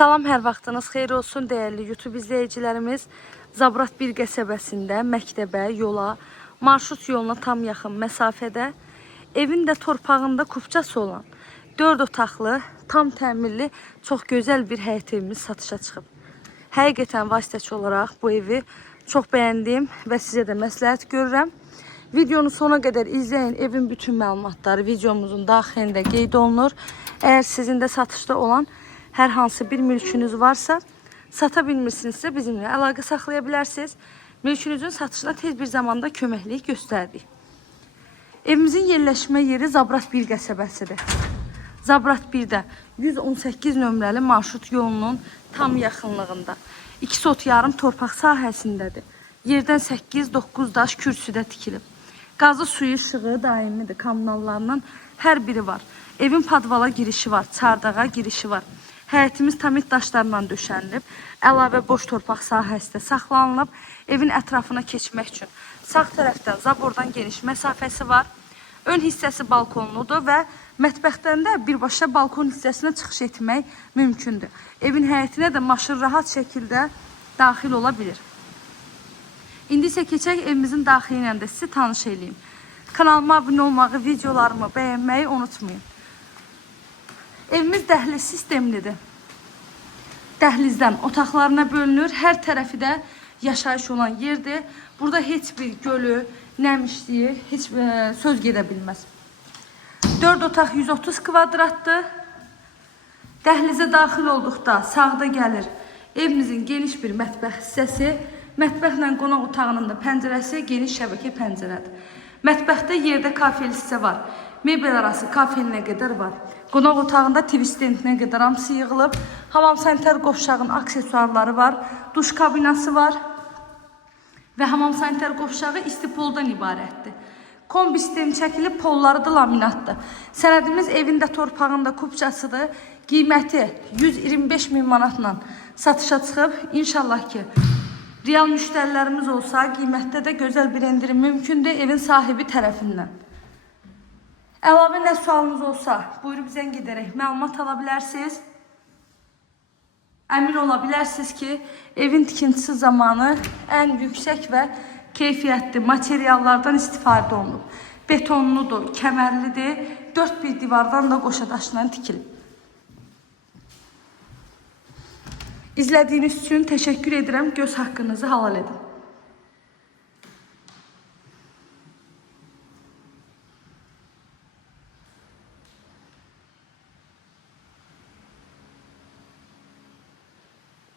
Salam, hər vaxtınız xeyir olsun değerli YouTube izleyicilerimiz. Zabrat bir qəsəbəsində məktəbə, yola, marşrut yoluna tam yaxın məsafədə, evin də torpağında kupçası olan 4 otaqlı, tam təmirli, çox gözəl bir həyət evimiz satışa çıxıb. Həqiqətən vasitəçi olaraq bu evi çox bəyəndim və sizə də məsləhət görürəm. Videonu sona qədər izləyin, evin bütün məlumatları videomuzun daxilində qeyd olunur. Eğer sizin də satışda olan hər hansı bir mülkünüz varsa, sata bilmirsinizsə bizimlə əlaqə saxlaya bilərsiniz. Mülkünüzün satışına tez bir zamanda köməklik göstərdik. Evimizin yerləşmə yeri Zabrat 1 qəsəbəsidir. Zabrat 1-də 118 nömrəli marşrut yolunun tam yaxınlığında. 2 sot yarım torpaq sahəsindədir. Yerdən 8-9 daş kürsüdə tikilib. Qazı suyu işığı daimidir, kommunallarının hər biri var. Evin padvala girişi var, çardağa girişi var. Həyətimiz tamit daşlarla döşənilib, əlavə boş torpaq sahəsi də saxlanılıb. Evin ətrafına keçmək üçün sağ tərəfdən zabordan geniş məsafəsi var. Ön hissəsi balkonludur və mətbəxdən də birbaşa balkon hissəsinə çıxış etmək mümkündür. Evin həyətinə də maşın rahat şəkildə daxil ola bilir. İndi isə keçək evimizin daxili ilə də sizi tanış edeyim. Kanalıma abunə olmağı, videolarımı bəyənməyi unutmayın. Evimiz dəhliz sistemlidir. Dəhlizdən otaqlarına bölünür. Hər tərəfi də yaşayış olan yerdir. Burada heç bir gölü, nəmişliyi heç söz gedə bilməz. 4 otaq 130 kvadratdır. Dəhlizə daxil olduqda sağda gəlir evimizin geniş bir mətbəx hissəsi. Mətbəxlə qonaq otağının da pəncərəsi geniş şəbəkə pəncərədir. Mətbəxdə yerdə kafel hissə var. Mebel arası kafelinə qədər var. Qonaq otağında TV stendinə qədər hamısı yığılıb. Hamam sanitar qovşağın aksesuarları var. Duş kabinası var. Və hamam sanitar qovşağı istipoldan ibarətdir. Kombi sistemi çəkilib, polları da laminatdır. Sənədimiz evin də torpağında kupçasıdır. Qiyməti 125 min manatla satışa çıxıb. İnşallah ki, real müştərilərimiz olsa, qiymətdə də gözəl bir endirim mümkündür evin sahibi tərəfindən. Əlavə nə sualınız olsa, buyurub zəng edərək məlumat ala bilərsiniz. Əmin ola bilərsiniz ki, evin tikintisi zamanı ən yüksək və keyfiyyətli materiallardan istifadə olunub. Betonludur, kəmərlidir, 4 bir divardan da qoşa daşla tikilib. İzlədiyiniz üçün təşəkkür edirəm, göz haqqınızı halal edin.